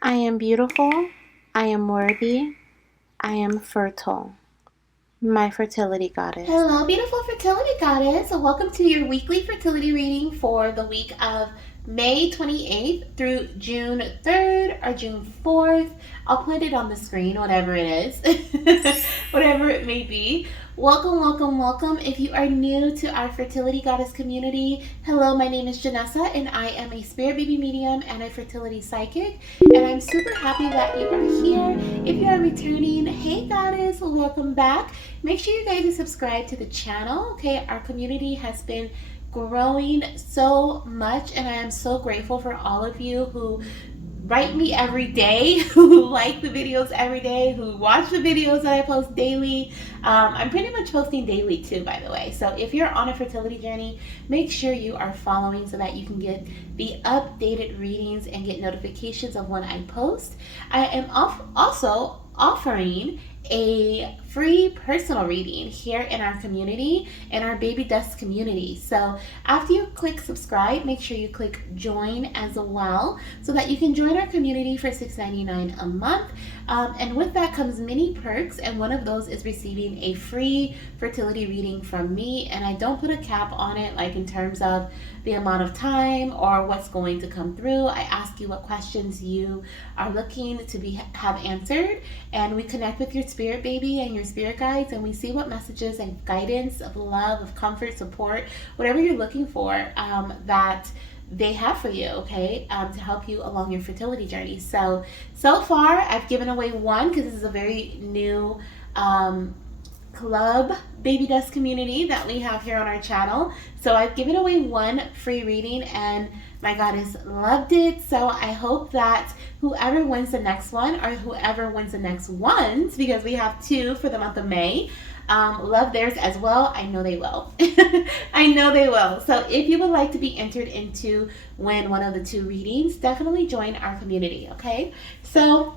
I am beautiful. I am worthy. I am fertile. My fertility goddess. Hello, beautiful fertility goddess. Welcome to your weekly fertility reading for the week of May 28th through June 3rd or June 4th. I'll put it on the screen, whatever it is, whatever it may be. Welcome, welcome, welcome. If you are new to our fertility goddess community, hello, my name is Janessa and I am a spirit baby medium and a fertility psychic. And I'm super happy that you are here. If you are returning, hey goddess, welcome back. Make sure you guys subscribe to the channel. Okay, our community has been growing so much and I am so grateful for all of you who write me every day, who like the videos every day, who watch the videos that I post daily. I'm pretty much posting daily too, by the way. So if you're on a fertility journey, make sure you are following so that you can get the updated readings and get notifications of when I post. I am also offering a free personal reading here in our community, in our baby dust community. So after you click subscribe, make sure you click join as well so that you can join our community for $6.99 a month. And with that comes many perks, and one of those is receiving a free fertility reading from me. And I don't put a cap on it, like in terms of the amount of time or what's going to come through. I ask you what questions you are looking to have answered, and we connect with your spirit baby and your spirit guides, and we see what messages and guidance of love, of comfort, support, whatever you're looking for, that they have for you, okay, to help you along your fertility journey. So far I've given away one because this is a very new club baby dust community that we have here on our channel. So I've given away one free reading and my goddess loved it. So I hope that whoever wins the next one, or whoever wins the next ones, because we have two for the month of May, love theirs as well. I know they will. I know they will. So if you would like to be entered into win one of the two readings, definitely join our community, okay? So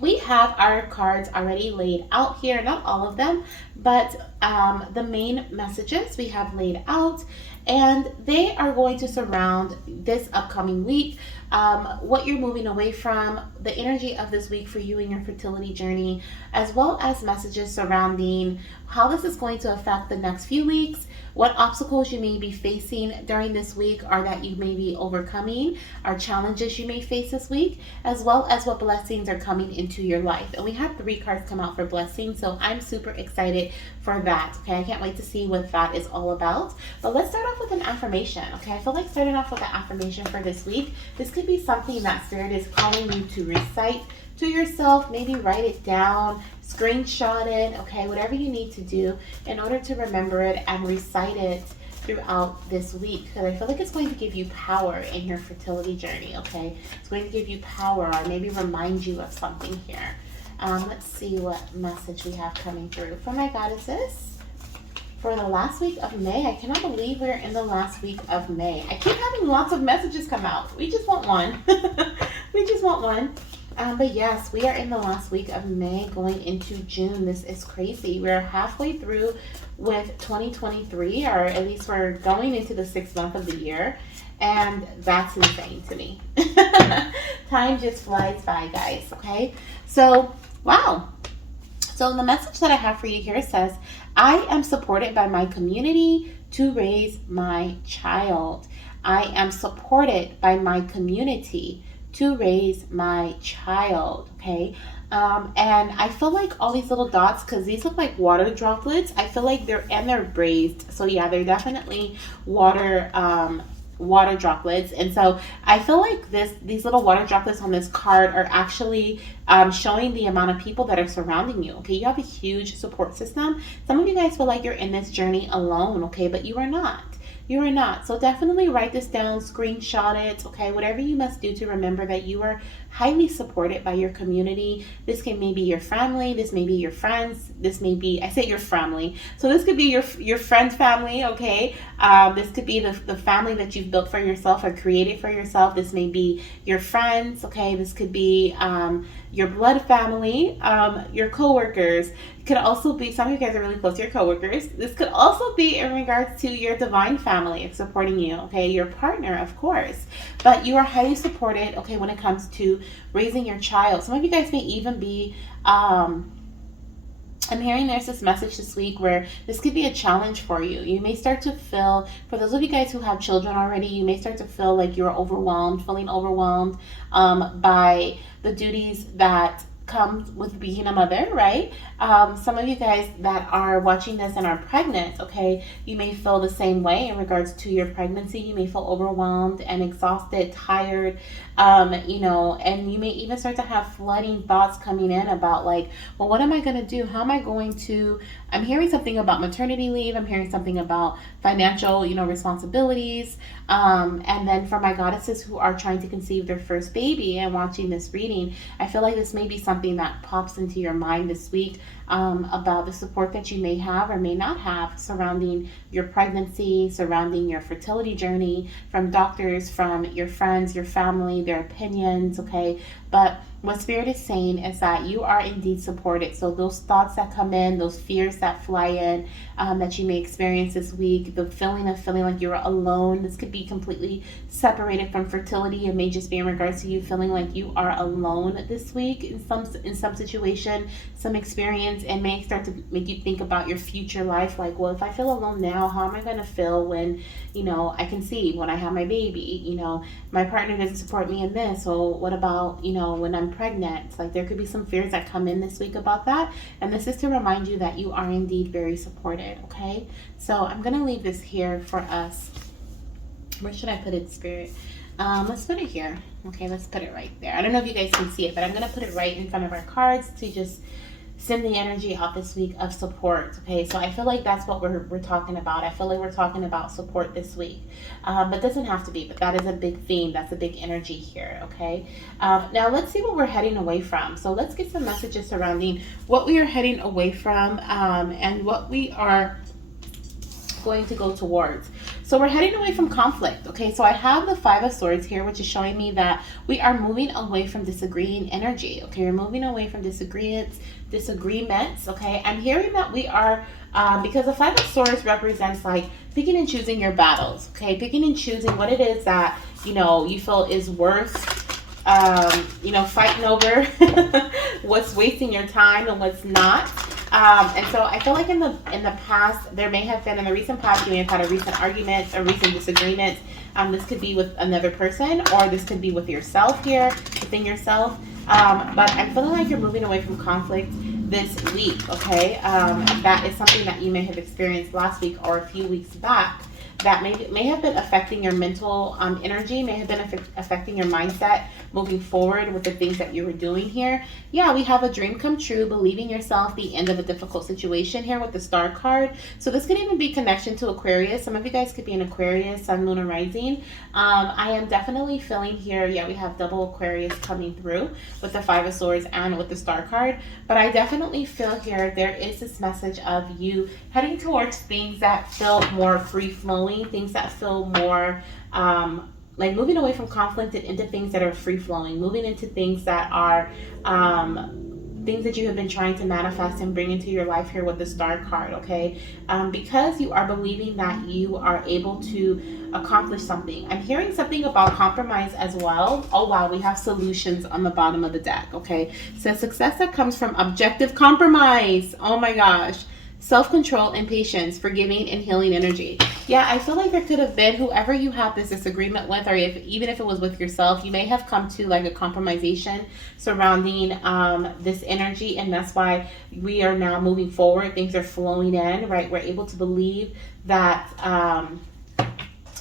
we have our cards already laid out here, not all of them, but the main messages we have laid out, and they are going to surround this upcoming week, what you're moving away from, the energy of this week for you and your fertility journey, as well as messages surrounding how this is going to affect the next few weeks, what obstacles you may be facing during this week or that you may be overcoming, or challenges you may face this week, as well as what blessings are coming into your life. And we had 3 cards come out for blessings, so I'm super excited for that. Okay, I can't wait to see what that is all about. But let's start off with an affirmation. Okay, I feel like starting off with an affirmation for this week. This could be something that Spirit is calling you to recite to yourself, maybe write it down, screenshot it, okay, whatever you need to do in order to remember it and recite it throughout this week, because I feel like it's going to give you power in your fertility journey, okay? It's going to give you power or maybe remind you of something here. Let's see what message we have coming through for my goddesses for the last week of May. I cannot believe we're in the last week of May. I keep having lots of messages come out. We just want one. We just want one. But yes, we are in the last week of May going into June. This is crazy. We're halfway through with 2023, or at least we're going into the 6th month of the year. And that's insane to me. Time just flies by, guys. Okay. So, wow. So the message that I have for you here says, I am supported by my community to raise my child. I am supported by my community to raise my child, okay? And I feel like all these little dots, because these look like water droplets, I feel like they're braised. So yeah, they're definitely water droplets. And so I feel like these little water droplets on this card are actually showing the amount of people that are surrounding you. Okay, you have a huge support system. Some of you guys feel like you're in this journey alone, okay, but you are not. You are not. So definitely write this down, screenshot it, okay? Whatever you must do to remember that you are highly supported by your community. This can maybe your family, this may be your friends, this may be, I say your family. So this could be your friend's family, okay? This could be the family that you've built for yourself or created for yourself. This may be your friends, okay? This could be your blood family, your coworkers. It could also be, some of you guys are really close to your coworkers. This could also be in regards to your divine family supporting you, okay? Your partner, of course. But you are highly supported, okay, when it comes to raising your child. Some of you guys may even be, I'm hearing there's this message this week where this could be a challenge for you. You may start to feel, for those of you guys who have children already, you may start to feel like you're overwhelmed, feeling overwhelmed by the duties that come with being a mother, right? Some of you guys that are watching this and are pregnant, okay, you may feel the same way in regards to your pregnancy. You may feel overwhelmed and exhausted, tired, and you may even start to have flooding thoughts coming in about like, well, what am I going to do? How am I going to, I'm hearing something about maternity leave. I'm hearing something about financial, responsibilities. And then for my goddesses who are trying to conceive their first baby and watching this reading, I feel like this may be something that pops into your mind this week about the support that you may have or may not have surrounding your pregnancy, surrounding your fertility journey, from doctors, from your friends, your family, their opinions, okay? But what Spirit is saying is that you are indeed supported. So those thoughts that come in, those fears that fly in, that you may experience this week, the feeling of feeling like you're alone, this could be completely separated from fertility. It may just be in regards to you feeling like you are alone this week in some situation, some experience, and may start to make you think about your future life. Like, well, if I feel alone now, how am I going to feel when, I conceive, when I have my baby? My partner doesn't support me in this. So what about, when I'm pregnant? Like, there could be some fears that come in this week about that. And this is to remind you that you are indeed very supported, okay? So I'm going to leave this here for us. Where should I put it, Spirit? Let's put it here. Okay, let's put it right there. I don't know if you guys can see it, but I'm going to put it right in front of our cards to just send the energy out this week of support. Okay, so I feel like that's what we're talking about. I feel like we're talking about support this week, but it doesn't have to be, but that is a big theme. That's a big energy here. Okay, now let's see what we're heading away from. So let's get some messages surrounding what we are heading away from, and what we are going to go towards. So we're heading away from conflict. Okay, so I have the Five of Swords here, which is showing me that we are moving away from disagreeing energy. Okay, we're moving away from disagreements. Okay, I'm hearing that we are, because the Five of Swords represents like picking and choosing your battles. Okay, picking and choosing what it is that you feel is worth fighting over, what's wasting your time and what's not. And so I feel like in the past, there may have been, in the recent past, you may have had a recent argument or recent disagreement. This could be with another person, or this could be with yourself here, within yourself. But I'm feeling like you're moving away from conflict this week, okay? That is something that you may have experienced last week or a few weeks back. That may have been affecting your mental energy, may have been affecting your mindset moving forward with the things that you were doing here. Yeah, we have a dream come true, believing yourself, the end of a difficult situation here with the Star card. So this could even be connection to Aquarius. Some of you guys could be an Aquarius, Sun, Moon, or Rising. I am definitely feeling here, yeah, we have double Aquarius coming through with the Five of Swords and with the Star card. But I definitely feel here there is this message of you heading towards things that feel more free-flowing, things that feel more like moving away from conflict and into things that are free-flowing, moving into things that are things that you have been trying to manifest and bring into your life here with the Star card, okay? Because you are believing that you are able to accomplish something. I'm hearing something about compromise as well. Oh, wow, we have solutions on the bottom of the deck, okay? So success that comes from objective compromise. Oh my gosh. Self-control and patience, forgiving and healing energy. Yeah, I feel like there could have been, whoever you have this disagreement with, or even if it was with yourself, you may have come to like a compromisation surrounding this energy, and that's why we are now moving forward. Things are flowing in, right? We're able to believe that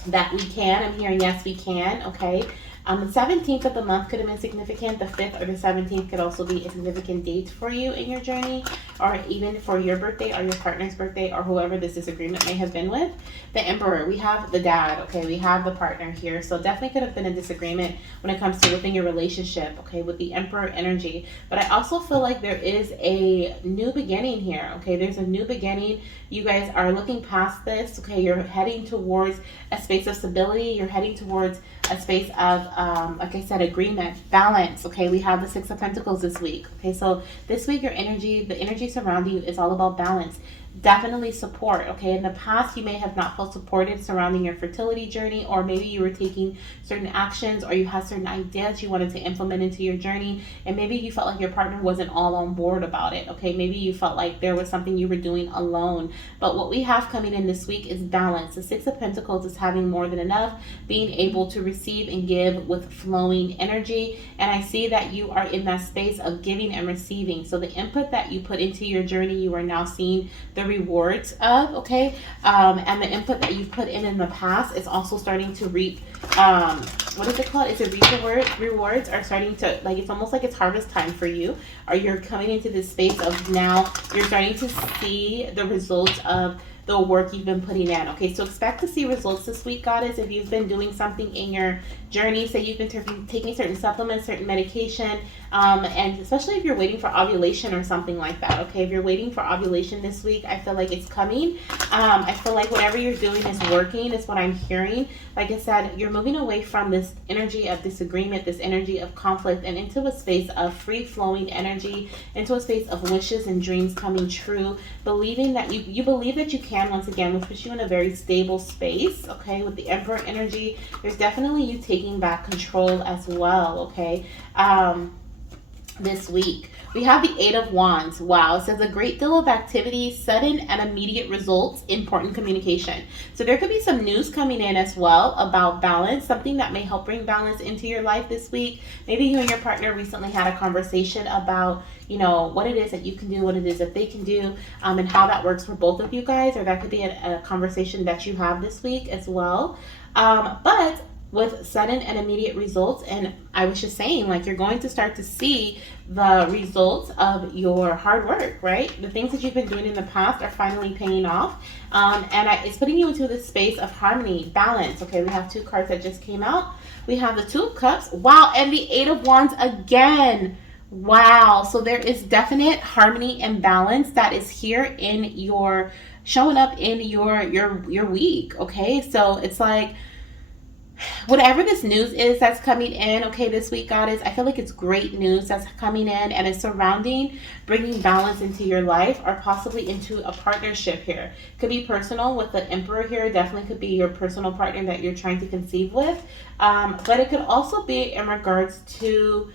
that we can. I'm hearing yes, we can. Okay. The 17th of the month could have been significant. The 5th or the 17th could also be a significant date for you in your journey, or even for your birthday or your partner's birthday or whoever this disagreement may have been with. The Emperor, we have the dad, okay? We have the partner here. So definitely could have been a disagreement when it comes to within your relationship, okay, with the Emperor energy. But I also feel like there is a new beginning here, okay? There's a new beginning. You guys are looking past this, okay? You're heading towards a space of stability. You're heading towards a space of like I said, agreement, balance. Okay, we have the Six of Pentacles this week. Okay, so this week your energy, the energy surrounding you is all about balance. Definitely support. Okay, in the past you may have not felt supported surrounding your fertility journey, or maybe you were taking certain actions, or you had certain ideas you wanted to implement into your journey, and maybe you felt like your partner wasn't all on board about it. Okay, maybe you felt like there was something you were doing alone. But what we have coming in this week is balance. The Six of Pentacles is having more than enough, being able to receive and give with flowing energy. And I see that you are in that space of giving and receiving. So the input that you put into your journey, you are now seeing the rewards of. Okay, and the input that you put in the past is also starting to reap. What is it called? Is it reap rewards are starting to, like, it's almost like it's harvest time for you, or you're coming into this space of now you're starting to see the results of the work you've been putting in. Okay, so expect to see results this week, Goddess. If you've been doing something in your journey, say you've been taking certain supplements, certain medication, and especially if you're waiting for ovulation or something like that. Okay, if you're waiting for ovulation this week, I feel like it's coming. I feel like whatever you're doing is working, is what I'm hearing. Like I said, you're moving away from this energy of disagreement, this energy of conflict, and into a space of free-flowing energy, into a space of wishes and dreams coming true, believing that you believe that you can, once again, which puts you in a very stable space. Okay, with the Emperor energy, there's definitely you taking back control as well. Okay, this week we have the Eight of Wands. Wow, it says a great deal of activity, sudden and immediate results, important communication. So there could be some news coming in as well about balance, something that may help bring balance into your life this week. Maybe you and your partner recently had a conversation about, you know, what it is that you can do, what it is that they can do, and how that works for both of you guys, or that could be a conversation that you have this week as well. But with sudden and immediate results, and I was just saying, like, you're going to start to see the results of your hard work, right? The things that you've been doing in the past are finally paying off, it's putting you into this space of harmony, balance. Okay, we have two cards that just came out. We have the Two of Cups, wow, and the Eight of Wands again. Wow, so there is definite harmony and balance that is here in your, showing up in your week. Okay, so it's like, whatever this news is that's coming in, okay, this week, Goddess, I feel like it's great news that's coming in, and it's surrounding bringing balance into your life, or possibly into a partnership here. Could be personal with the Emperor here, definitely could be your personal partner that you're trying to conceive with, but it could also be in regards to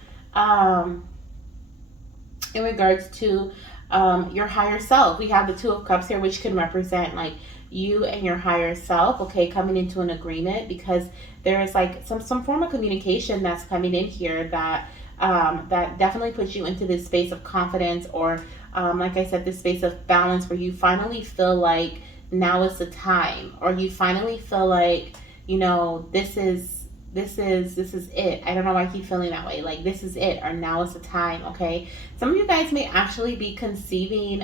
your higher self. We have the Two of Cups here, which can represent like you and your higher self, okay, coming into an agreement, because there is like some form of communication that's coming in here that that definitely puts you into this space of confidence, or like I said, this space of balance, where you finally feel like now is the time, or you finally feel like, you know, this is it. I don't know why I keep feeling that way. Like, this is it, or now is the time. Okay, some of you guys may actually be conceiving,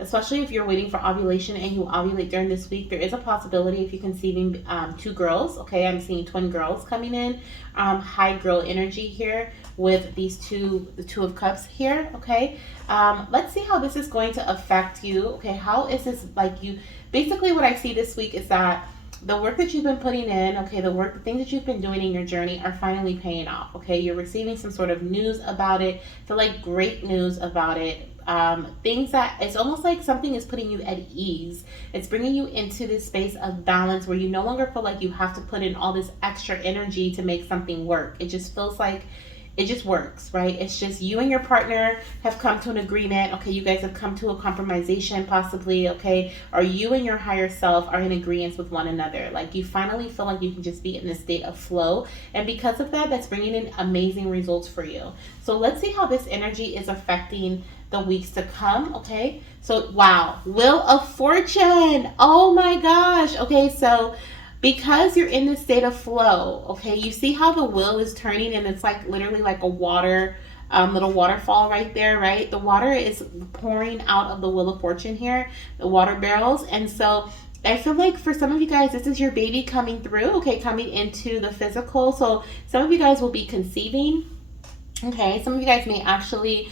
especially if you're waiting for ovulation and you ovulate during this week. There is a possibility if you're conceiving two girls. Okay, I'm seeing twin girls coming in. High girl energy here with these the Two of Cups here. Okay, let's see how this is going to affect you. Okay, how is this, like, you basically, what I see this week is that the work that you've been putting in, okay, the things that you've been doing in your journey are finally paying off. Okay, you're receiving some sort of news about it. Feel like great news about it. Things that, it's almost like something is putting you at ease. It's bringing you into this space of balance, where you no longer feel like you have to put in all this extra energy to make something work. It just feels like it just works, right? It's just you and your partner have come to an agreement. Okay, you guys have come to a compromisation, possibly. Okay, or you and your higher self are in agreement with one another. Like, you finally feel like you can just be in this state of flow, and because of that, that's bringing in amazing results for you. So let's see how this energy is affecting the weeks to come. Okay, so wow, Wheel of Fortune. Oh my gosh. Okay, so because you're in this state of flow, okay, you see how the wheel is turning, and it's like literally like a water, little waterfall right there, right? The water is pouring out of the Wheel of Fortune here, the water barrels. And so I feel like for some of you guys, this is your baby coming through, okay, coming into the physical. So some of you guys will be conceiving. Okay, some of you guys may actually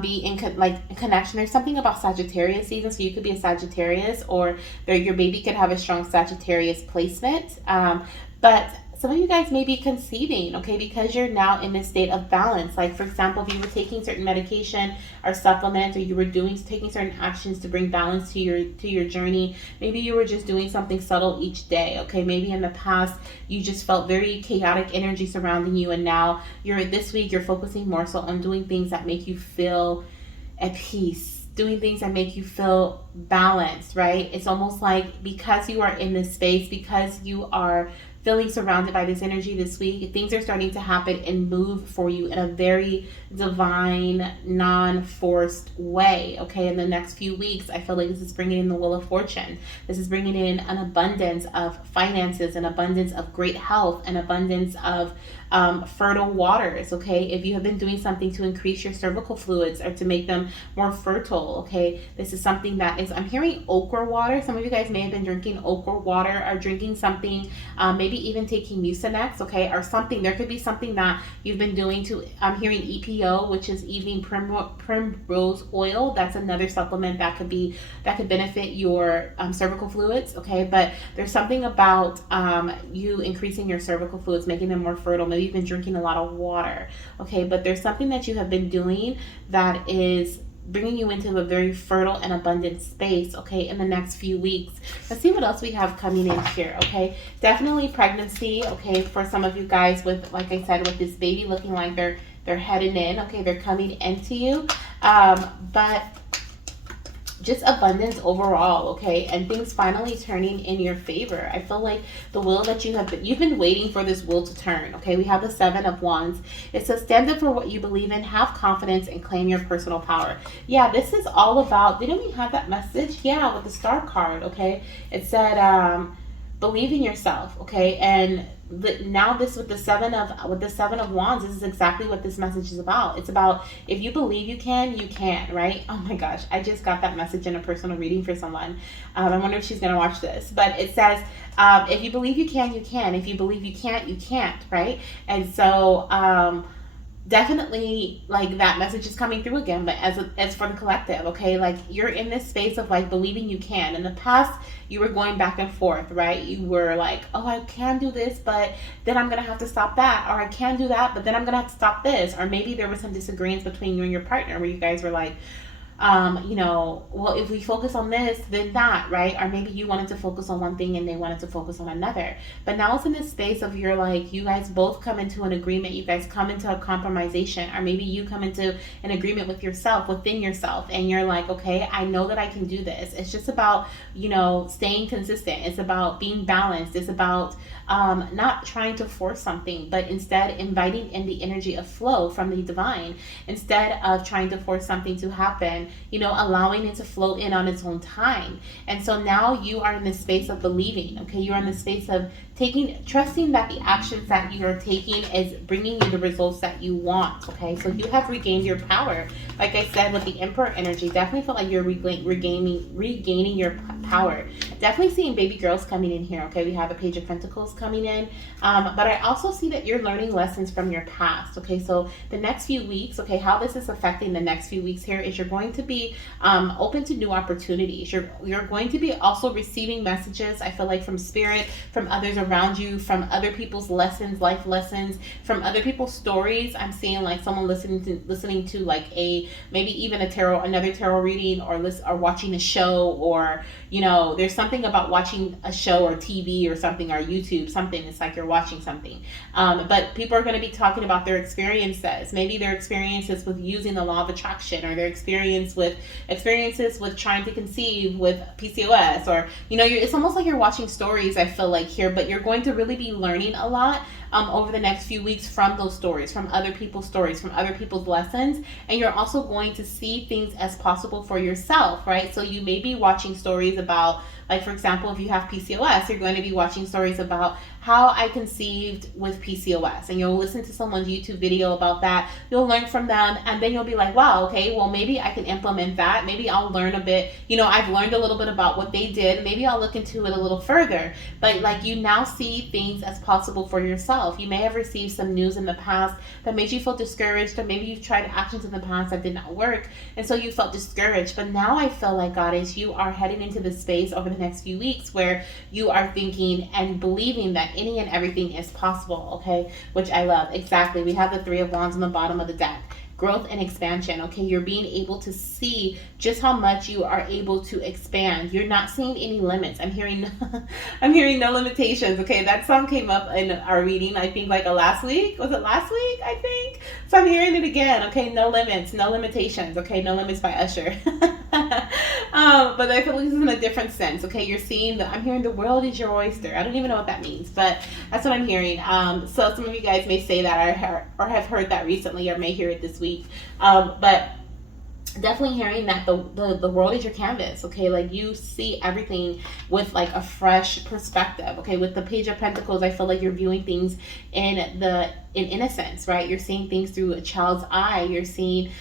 be in connection. There's something about Sagittarius season, so you could be a Sagittarius, or your baby could have a strong Sagittarius placement. But some of you guys may be conceiving, okay, because you're now in this state of balance. Like, for example, if you were taking certain medication or supplements, or you were taking certain actions to bring balance to your journey, maybe you were just doing something subtle each day, okay? Maybe in the past you just felt very chaotic energy surrounding you, and now this week you're focusing more so on doing things that make you feel at peace, doing things that make you feel balanced, right? It's almost like because you are in this space, because you are feeling surrounded by this energy this week, things are starting to happen and move for you in a very divine, non-forced way, okay? In the next few weeks, I feel like this is bringing in the wheel of fortune. This is bringing in an abundance of finances, an abundance of great health, an abundance of fertile waters, okay? If you have been doing something to increase your cervical fluids or to make them more fertile, okay, this is something that is, I'm hearing okra water. Some of you guys may have been drinking okra water, or drinking something, maybe even taking Mucinex, okay, or something. There could be something that you've been doing to, I'm hearing EPO, which is evening primrose oil. That's another supplement that could benefit your cervical fluids, okay? But there's something about you increasing your cervical fluids, making them more fertile. Maybe you've been drinking a lot of water, okay? But there's something that you have been doing that is bringing you into a very fertile and abundant space, okay, in the next few weeks. Let's see what else we have coming in here, okay? Definitely pregnancy, okay, for some of you guys with, like I said, with this baby looking like they're heading in, okay, they're coming into you, but just abundance overall, okay, and things finally turning in your favor. I feel like the will that you've been waiting for this will to turn, okay? We have the 7 of Wands. It says, stand up for what you believe in, have confidence, and claim your personal power. Yeah, this is all about, didn't we have that message? Yeah, with the Star card, okay? It said, believe in yourself, okay? And now this with the seven of Wands, this is exactly what this message is about. It's about, if you believe you can, right? Oh my gosh, I just got that message in a personal reading for someone. I wonder if she's gonna watch this, but it says, if you believe you can, you can. If you believe you can't, you can't, right? And so definitely, like, that message is coming through again, but as for the collective, okay, like, you're in this space of like believing you can. In the past, you were going back and forth, right? You were like, oh, I can do this, but then I'm gonna have to stop that, or I can do that, but then I'm gonna have to stop this. Or maybe there was some disagreements between you and your partner where you guys were like, well, if we focus on this, then that, right? Or maybe you wanted to focus on one thing and they wanted to focus on another. But now it's in this space of, you're like, you guys both come into an agreement, you guys come into a compromisation, or maybe you come into an agreement with yourself, within yourself, and you're like, okay, I know that I can do this. It's just about, staying consistent. It's about being balanced. It's about not trying to force something, but instead inviting in the energy of flow from the divine, instead of trying to force something to happen, allowing it to flow in on its own time. And so now you are in this space of believing, okay? You're in the space of trusting that the actions that you are taking is bringing you the results that you want, okay? So you have regained your power. Like I said, with the Emperor energy, definitely feel like you're regaining your power. Definitely seeing baby girls coming in here, okay? We have a Page of Pentacles coming in, but I also see that you're learning lessons from your past, okay? So the next few weeks, okay, how this is affecting the next few weeks here is you're going to be open to new opportunities. You're going to be also receiving messages, I feel like, from spirit, from others around you, from other people's lessons, life lessons, from other people's stories. I'm seeing like someone listening to like maybe even another tarot reading, or watching a show, or there's something about watching a show or TV or something, or YouTube, something. It's like you're watching something. But people are going to be talking about their experiences, maybe their experiences with using the law of attraction, or their experiences with trying to conceive with PCOS, or it's almost like you're watching stories, I feel like, here, but you're going to really be learning a lot over the next few weeks from those stories, from other people's stories, from other people's lessons. And you're also going to see things as possible for yourself, right? So you may be watching stories about, like, for example, if you have PCOS, you're going to be watching stories about how I conceived with PCOS, and you'll listen to someone's YouTube video about that. You'll learn from them, and then you'll be like, wow, okay, well, maybe I can implement that. Maybe I'll learn a bit. I've learned a little bit about what they did. Maybe I'll look into it a little further. But like, you now see things as possible for yourself. You may have received some news in the past that made you feel discouraged, or maybe you've tried actions in the past that did not work, and so you felt discouraged. But now I feel like, Goddess, you are heading into this space over the next few weeks where you are thinking and believing that any and everything is possible, okay? Which I love. Exactly. We have the Three of Wands on the bottom of the deck. Growth and expansion, okay? You're being able to see just how much you are able to expand. You're not seeing any limits. I'm hearing I'm hearing no limitations, okay? That song came up in our reading, I think like last week. Was it last week? I think. So I'm hearing it again, okay? No limits, no limitations, okay? No Limits by Usher. But I feel like this is in a different sense, okay? You're seeing I'm hearing the world is your oyster. I don't even know what that means, but that's what I'm hearing. So some of you guys may say that or have heard that recently or may hear it this week. But definitely hearing that the world is your canvas, okay? Like you see everything with like a fresh perspective, okay? With the Page of Pentacles, I feel like you're viewing things in innocence, right? You're seeing things through a child's eye. You're seeing,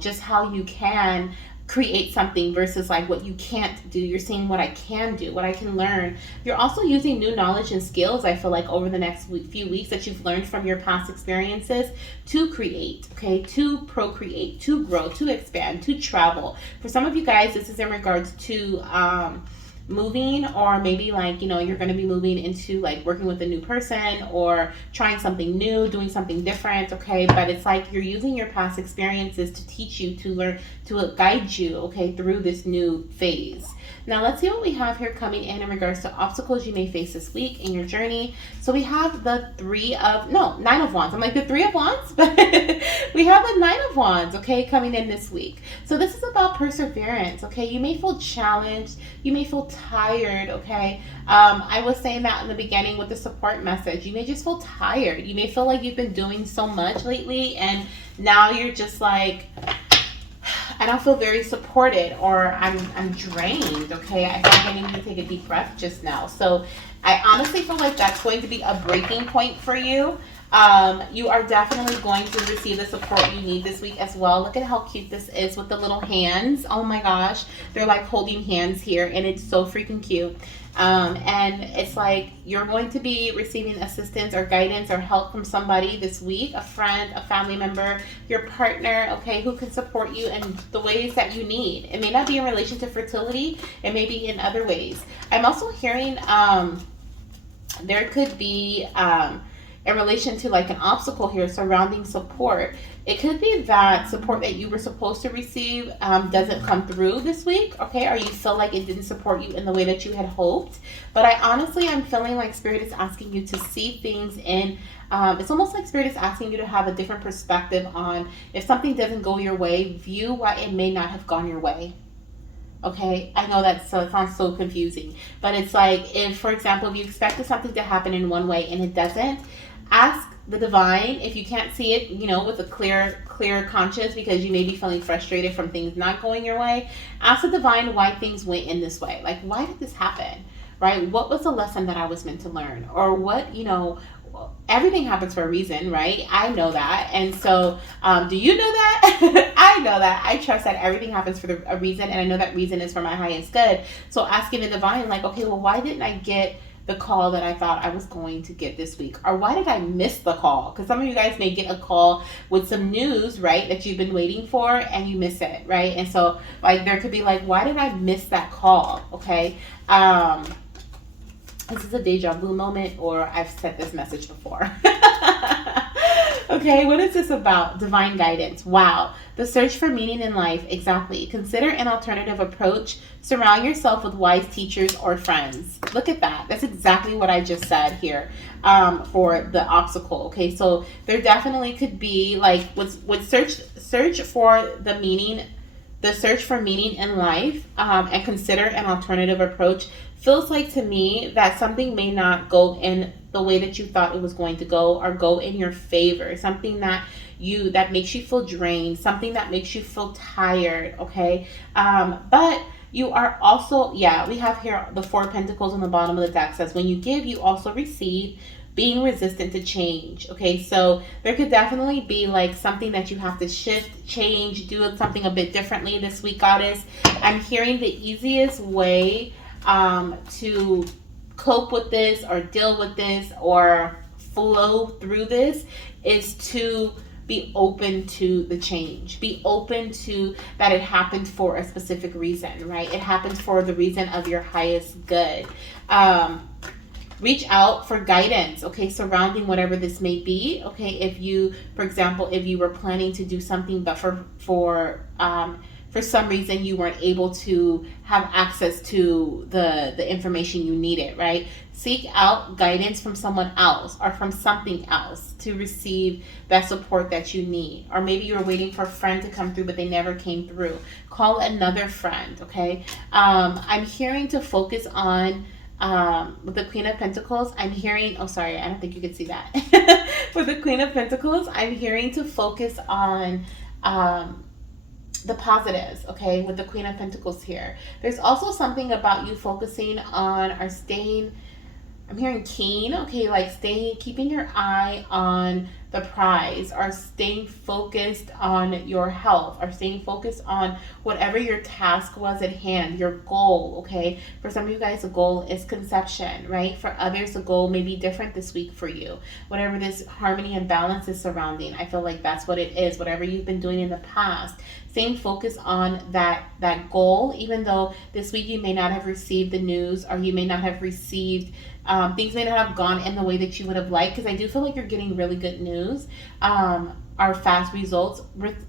just how you can create something versus like what you can't do. You're seeing what I can do, what I can learn. You're also using new knowledge and skills, I feel like, over the next few weeks that you've learned from your past experiences to create, okay, to procreate, to grow, to expand, to travel. For some of you guys, this is in regards to moving, or maybe like you're going to be moving into like working with a new person or trying something new, doing something different, okay? But it's like you're using your past experiences to teach you, to learn, to guide you, okay, through this new phase. Now let's see what we have here coming in regards to obstacles you may face this week in your journey. So we have the Nine of Wands. I'm like the Three of Wands, but we have the Nine of Wands, okay, coming in this week. So this is about perseverance, okay? You may feel challenged. You may feel tired, okay? I was saying that in the beginning with the support message. You may just feel tired. You may feel like you've been doing so much lately and now you're just like, I don't feel very supported, or I'm drained, okay? I feel like I need to take a deep breath just now. So I honestly feel like that's going to be a breaking point for you. You are definitely going to receive the support you need this week as well. Look at how cute this is with the little hands. Oh my gosh. They're like holding hands here, and it's so freaking cute. And it's like you're going to be receiving assistance or guidance or help from somebody this week, a friend, a family member, your partner, okay, who can support you in the ways that you need. It may not be in relation to fertility. It may be in other ways. I'm also hearing there could be in relation to like an obstacle here surrounding support. It could be that support that you were supposed to receive doesn't come through this week, okay? Or you feel like it didn't support you in the way that you had hoped. But I'm feeling like Spirit is asking you to see things in, it's almost like Spirit is asking you to have a different perspective on if something doesn't go your way, view why it may not have gone your way. Okay, I know it sounds so confusing, but it's like if, for example, if you expected something to happen in one way and it doesn't, ask the divine. If you can't see it, with a clear conscience, because you may be feeling frustrated from things not going your way, ask the divine why things went in this way. Like, why did this happen? Right? What was the lesson that I was meant to learn? Or what, everything happens for a reason, right? I know that. And so, do you know that? I know that. I trust that everything happens for a reason, and I know that reason is for my highest good. So asking the divine, like, okay, well, why didn't I get the call that I thought I was going to get this week? Or why did I miss the call? Because some of you guys may get a call with some news, right, that you've been waiting for, and you miss it, right? And so, like, there could be like, why did I miss that call? Okay. This is a deja vu moment, or I've said this message before. Okay, what is this about? Divine guidance. Wow. The search for meaning in life. Exactly. Consider an alternative approach. Surround yourself with wise teachers or friends. Look at that. That's exactly what I just said here for the obstacle. Okay, so there definitely could be like with search for the meaning, the search for meaning in life, and consider an alternative approach. Feels like to me that something may not go in the way that you thought it was going to go, or go in your favor. Something that makes you feel drained, something that makes you feel tired, okay? But you are also, we have here the Four of Pentacles on the bottom of the deck says, when you give, you also receive, being resistant to change. Okay, so there could definitely be like something that you have to shift, change, do something a bit differently this week, Goddess. I'm hearing the easiest way to cope with this, or deal with this, or flow through this is to be open to the change. Be open to that it happened for a specific reason, right? It happened for the reason of your highest good. reach out for guidance, okay, surrounding whatever this may be. Okay, if you, for example, if you were planning to do something, but for some reason you weren't able to have access to the information you needed, right? Seek out guidance from someone else or from something else to receive that support that you need. Or maybe you're waiting for a friend to come through, but they never came through. Call another friend, okay? I'm hearing to focus on with the Queen of Pentacles. I'm hearing, oh, sorry, I don't think you could see that. For the Queen of Pentacles, I'm hearing to focus on the positives, okay, with the Queen of Pentacles here. There's also something about you focusing on or staying, I'm hearing keen, okay, like staying, keeping your eye on the prize, or staying focused on your health, or staying focused on whatever your task was at hand, your goal, okay? For some of you guys, the goal is conception, right? For others, the goal may be different this week for you. Whatever this harmony and balance is surrounding, I feel like that's what it is. Whatever you've been doing in the past, staying focused on that goal, even though this week you may not have received the news, or you may not have received things may not have gone in the way that you would have liked, because I do feel like you're getting really good news, or fast results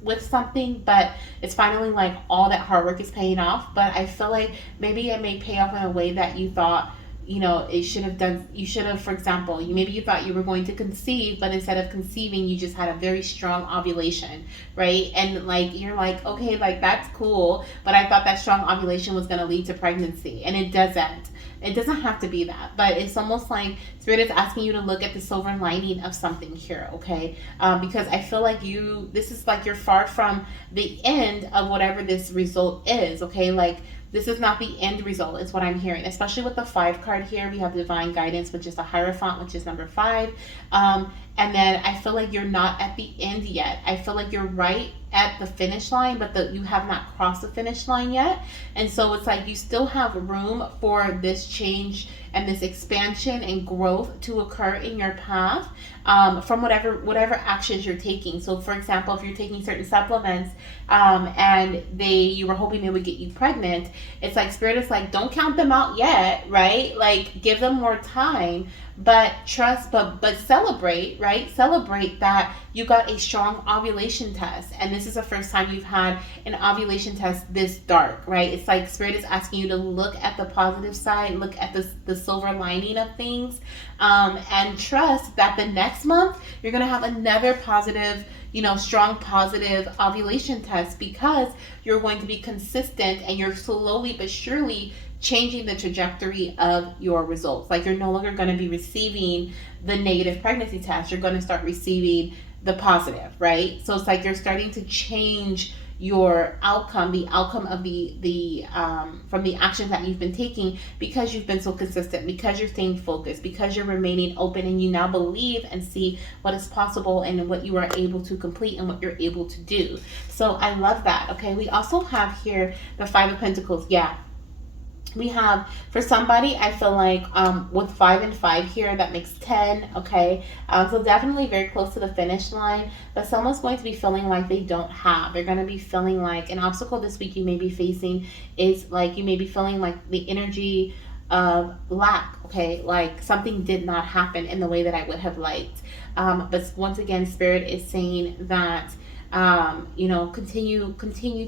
with something, but it's finally like all that hard work is paying off. But I feel like maybe it may pay off in a way that you thought, you know, it should have done. You should have, for example, maybe you thought you were going to conceive, but instead of conceiving, you just had a very strong ovulation, right? And like you're like, okay, like that's cool, but I thought that strong ovulation was going to lead to pregnancy, and it doesn't. It doesn't have to be that, but it's almost like Spirit is asking you to look at the silver lining of something here, okay? Because I feel like this is like you're far from the end of whatever this result is, okay? Like this is not the end result, is what I'm hearing. Especially with the 5 card here, we have divine guidance, which is the Hierophant, which is number 5. And then I feel like you're not at the end yet. I feel like you're right at the finish line, but you have not crossed the finish line yet. And so it's like you still have room for this change and this expansion and growth to occur in your path, from whatever actions you're taking. So for example, if you're taking certain supplements, and you were hoping they would get you pregnant, it's like Spirit is like, don't count them out yet, right? Like give them more time, but trust, but celebrate, right? Celebrate that you got a strong ovulation test, and this is the first time you've had an ovulation test this dark, right? It's like Spirit is asking you to look at the positive side, look at the silver lining of things, and trust that the next month you're gonna have another positive, strong positive ovulation test, because you're going to be consistent and you're slowly but surely changing the trajectory of your results. Like you're no longer going to be receiving the negative pregnancy test, you're going to start receiving the positive, right? So it's like you're starting to change your outcome, the outcome of the from the actions that you've been taking, because you've been so consistent, because you're staying focused, because you're remaining open, and you now believe and see what is possible and what you are able to complete and what you're able to do. So I love that. Okay, we also have here the 5 of Pentacles. Yeah, we have, for somebody, I feel like with 5 and 5 here, that makes 10. Okay, so definitely very close to the finish line, but someone's going to be feeling like they don't have, they're going to be feeling like an obstacle this week you may be facing is like, you may be feeling like the energy of lack, okay, like something did not happen in the way that I would have liked, but once again, Spirit is saying that continue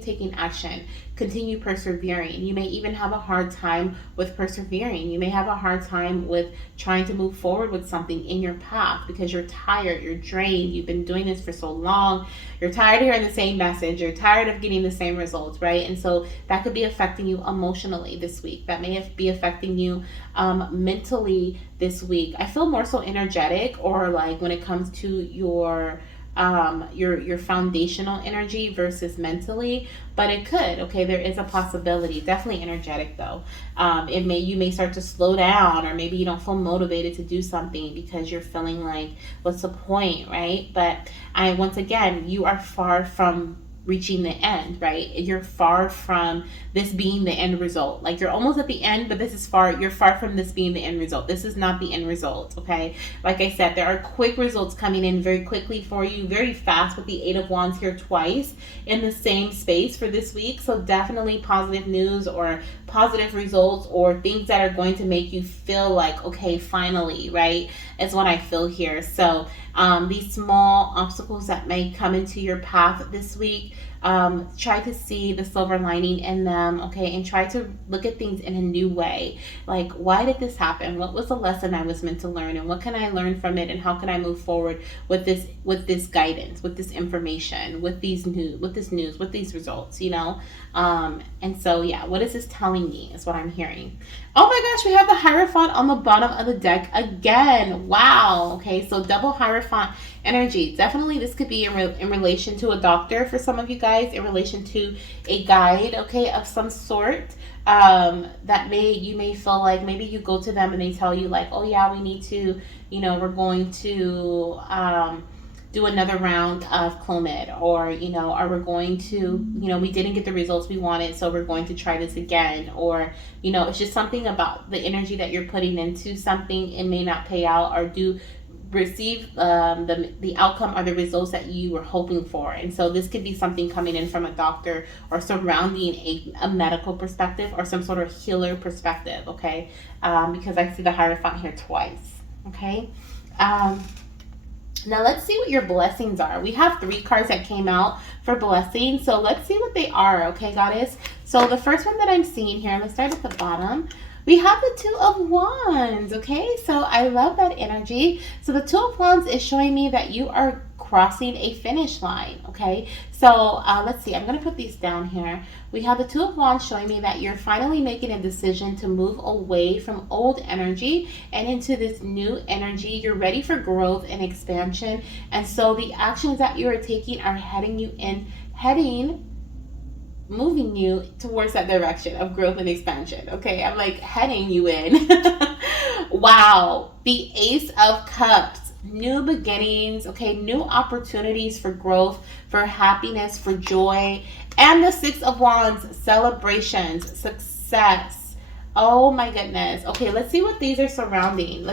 taking action, continue persevering. You may even have a hard time with persevering. You may have a hard time with trying to move forward with something in your path, because you're tired, you're drained, you've been doing this for so long, you're tired of hearing the same message, you're tired of getting the same results, right? And so that could be affecting you emotionally this week. That may be affecting you mentally this week. I feel more so energetic, or like when it comes to your foundational energy versus mentally, but it could, okay, there is a possibility. Definitely energetic though. You may start to slow down, or maybe you don't feel motivated to do something because you're feeling like, what's the point, right? But once again, you are far from reaching the end, right? You're far from this being the end result. Like you're almost at the end, but you're far from this being the end result. This is not the end result, okay? Like I said, there are quick results coming in very quickly for you, very fast, with the Eight of Wands here twice in the same space for this week. So definitely positive news or positive results or things that are going to make you feel like, okay, finally, right? Is what I feel here. So these small obstacles that may come into your path this week, try to see the silver lining in them, okay, and try to look at things in a new way. Like, why did this happen? What was the lesson I was meant to learn, and what can I learn from it, and how can I move forward with this guidance, with this information, with this news, with these results, you know? And so yeah, what is this telling me is what I'm hearing. Oh my gosh, we have the Hierophant on the bottom of the deck again. Wow. Okay, so double Hierophant energy. Definitely this could be in relation to a doctor for some of you guys, in relation to a guide, okay, of some sort. That you may feel like maybe you go to them and they tell you like, oh yeah, we need to, we're going to do another round of Clomid, or we're going to, we didn't get the results we wanted, so we're going to try this again, or it's just something about the energy that you're putting into something. It may not pay out or do receive the outcome or the results that you were hoping for. And so this could be something coming in from a doctor or surrounding a medical perspective or some sort of healer perspective, okay? Because I see the Hierophant here twice, okay? Now let's see what your blessings are. We have 3 cards that came out for blessings, so let's see what they are, okay, Goddess? So the first one that I'm seeing here, let's start at the bottom. We have the Two of Wands, okay? So I love that energy. So the Two of Wands is showing me that you are crossing a finish line, okay? So let's see, I'm going to put these down here. We have the Two of Wands showing me that you're finally making a decision to move away from old energy and into this new energy. You're ready for growth and expansion. And so the actions that you are taking are moving you towards that direction of growth and expansion. Okay, I'm like heading you in. Wow. The Ace of Cups. New beginnings, okay, new opportunities for growth, for happiness, for joy. And the Six of Wands, celebrations, success. Oh my goodness. Okay, let's see what these are surrounding.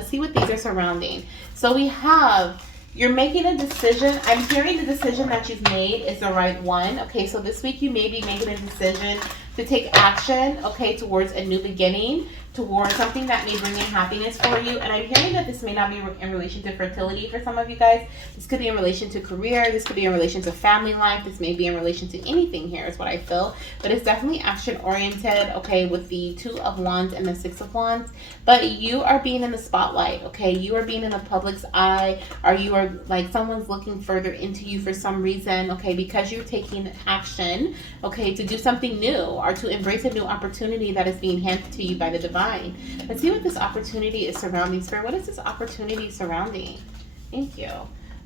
So we have, you're making a decision. I'm hearing the decision that you've made is the right one. Okay, so this week you may be making a decision to take action, okay, towards a new beginning, towards something that may bring in happiness for you. And I'm hearing that this may not be in relation to fertility for some of you guys. This could be in relation to career. This could be in relation to family life. This may be in relation to anything here is what I feel. But it's definitely action oriented, okay, with the Two of Wands and the Six of Wands. But you are being in the spotlight, okay? You are being in the public's eye, or you are like someone's looking further into you for some reason, okay, because you're taking action, okay, to do something new or to embrace a new opportunity that is being handed to you by the divine. Let's see what this opportunity is surrounding. Spirit, what is this opportunity surrounding? Thank you.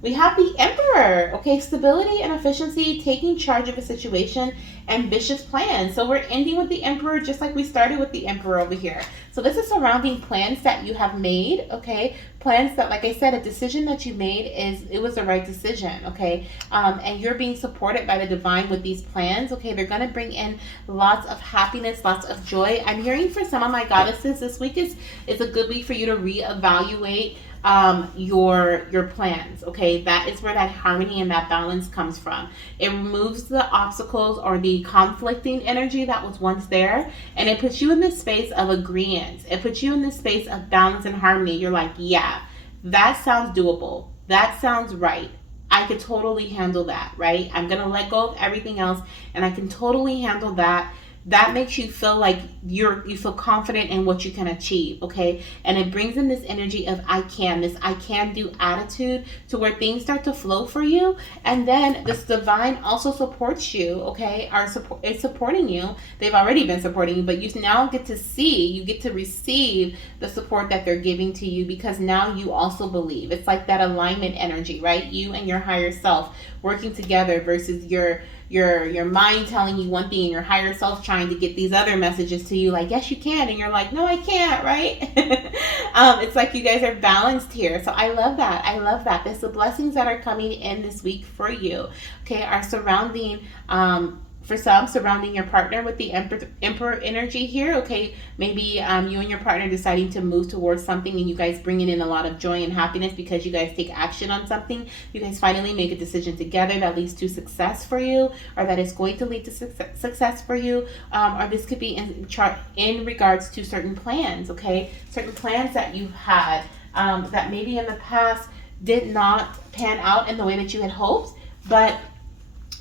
We have the Emperor, okay, stability and efficiency, taking charge of a situation, ambitious plans. So we're ending with the Emperor just like we started with the Emperor over here. So this is surrounding plans that you have made, okay, plans that, like I said, a decision that you made it was the right decision, okay, and you're being supported by the divine with these plans, okay. They're going to bring in lots of happiness, lots of joy. I'm hearing for some of my goddesses, this week is a good week for you to reevaluate your plans, okay. That is where that harmony and that balance comes from. It removes the obstacles or the conflicting energy that was once there, and it puts you in this space of agreement. It puts you in this space of balance and harmony. You're like, yeah, that sounds doable, that sounds right, I could totally handle that, right? I'm gonna let go of everything else and I can totally handle that. That makes you feel like you feel confident in what you can achieve, okay? And it brings in this energy of this I can do attitude to where things start to flow for you. And then this divine also supports you, okay? It's supporting you. They've already been supporting you, but you now get to receive the support that they're giving to you, because now you also believe. It's like that alignment energy, right? You and your higher self working together versus your mind telling you one thing and your higher self trying to get these other messages to you like, yes you can, and you're like, no I can't, right? It's like you guys are balanced here. So I love that. I love that. There's the blessings that are coming in this week for you, okay, are surrounding for some, surrounding your partner with the emperor energy here, okay? Maybe you and your partner deciding to move towards something, and you guys bringing in a lot of joy and happiness because you guys take action on something. You guys finally make a decision together that leads to success for you, or that is going to lead to success for you. Or this could be in regards to certain plans, okay? Certain plans that you've had that maybe in the past did not pan out in the way that you had hoped, but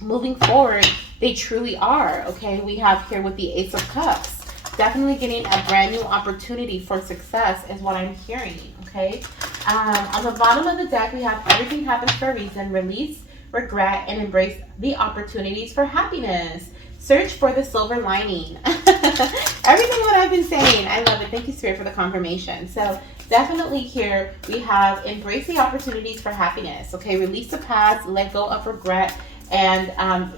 moving forward, they truly are, okay? We have here with the Ace of Cups, definitely getting a brand new opportunity for success is what I'm hearing, okay? On the bottom of the deck, we have everything happens for a reason, release, regret, and embrace the opportunities for happiness. Search for the silver lining. Everything what I've been saying, I love it. Thank you, Spirit, for the confirmation. So definitely here we have embrace the opportunities for happiness, okay? Release the past, let go of regret, and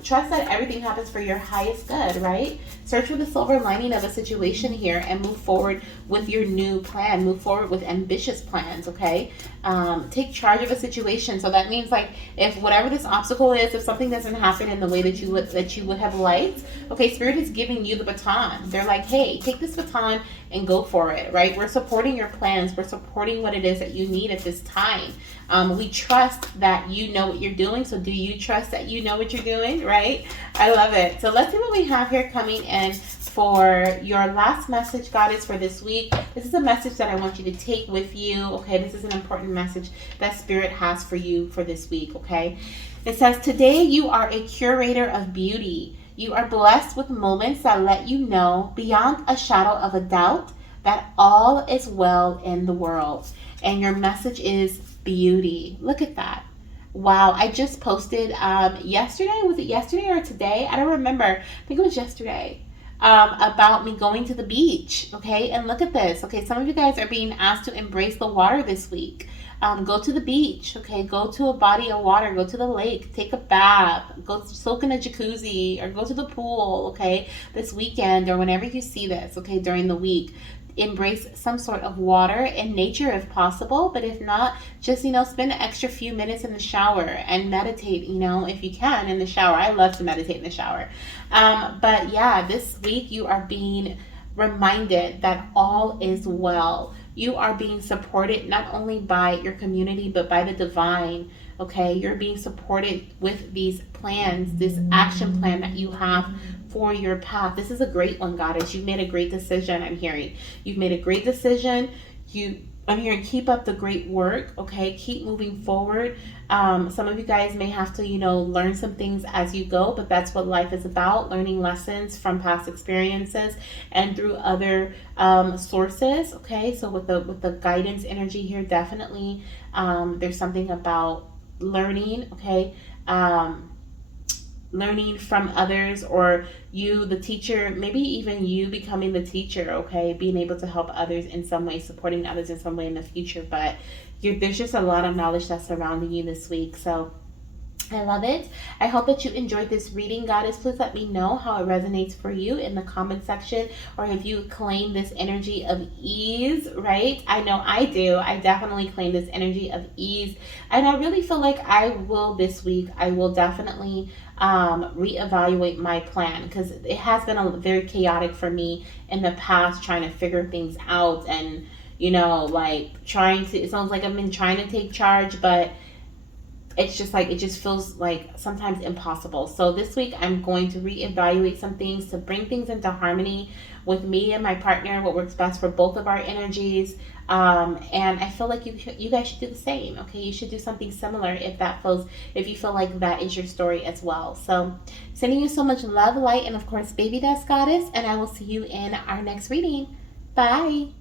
trust that everything happens for your highest good, right? Search for the silver lining of a situation here and move forward with your new plan. Move forward with ambitious plans, okay? Take charge of a situation. So that means, like, if whatever this obstacle is, if something doesn't happen in the way that you would have liked, okay, Spirit is giving you the baton. They're like, hey, take this baton and go for it, right? We're supporting your plans. We're supporting what it is that you need at this time. We trust that you know what you're doing. So do you trust that you know what you're doing, right? I love it. So let's see what we have here coming in for your last message, Goddess, for this week. This is a message that I want you to take with you, okay? This is an important message that Spirit has for you for this week, okay? It says, today you are a curator of beauty. You are blessed with moments that let you know beyond a shadow of a doubt that all is well in the world. And your message is beauty. Look at that. Wow, I just posted yesterday. Was it yesterday or today? I don't remember. I think it was yesterday. About me going to the beach, okay? And look at this, okay? Some of you guys are being asked to embrace the water this week. Go to the beach, okay? Go to a body of water. Go to the lake. Take a bath. Go soak in a jacuzzi or go to the pool, okay? This weekend or whenever you see this, okay, during the week. Embrace some sort of water and nature if possible, but if not, just spend an extra few minutes in the shower and meditate, if you can, in the shower. I love to meditate in the shower. But yeah, this week you are being reminded that all is well. You are being supported not only by your community but by the divine, okay? You're being supported with these plans, this action plan that you have for your path. This is a great one, Goddess. You've made a great decision, I'm hearing. You've made a great decision. I'm hearing keep up the great work, okay? Keep moving forward. Some of you guys may have to, learn some things as you go, but that's what life is about, learning lessons from past experiences and through other sources, okay? So with the guidance energy here, definitely there's something about learning, okay? Learning from others, or you, the teacher, maybe even you becoming the teacher, okay? Being able to help others in some way, supporting others in some way in the future. But there's just a lot of knowledge that's surrounding you this week. So I love it. I hope that you enjoyed this reading, Goddess. Please let me know how it resonates for you in the comment section, or if you claim this energy of ease, right? I know I do. I definitely claim this energy of ease. And I really feel like I will this week. I will definitely reevaluate my plan, because it has been very chaotic for me in the past, trying to figure things out and, it sounds like I've been trying to take charge, but it's just like, it just feels like sometimes impossible. So this week I'm going to reevaluate some things to bring things into harmony with me and my partner, what works best for both of our energies. And I feel like you guys should do the same, okay? You should do something similar if you feel like that is your story as well. So sending you so much love, light, and of course baby dust, Goddess, and I will see you in our next reading. Bye.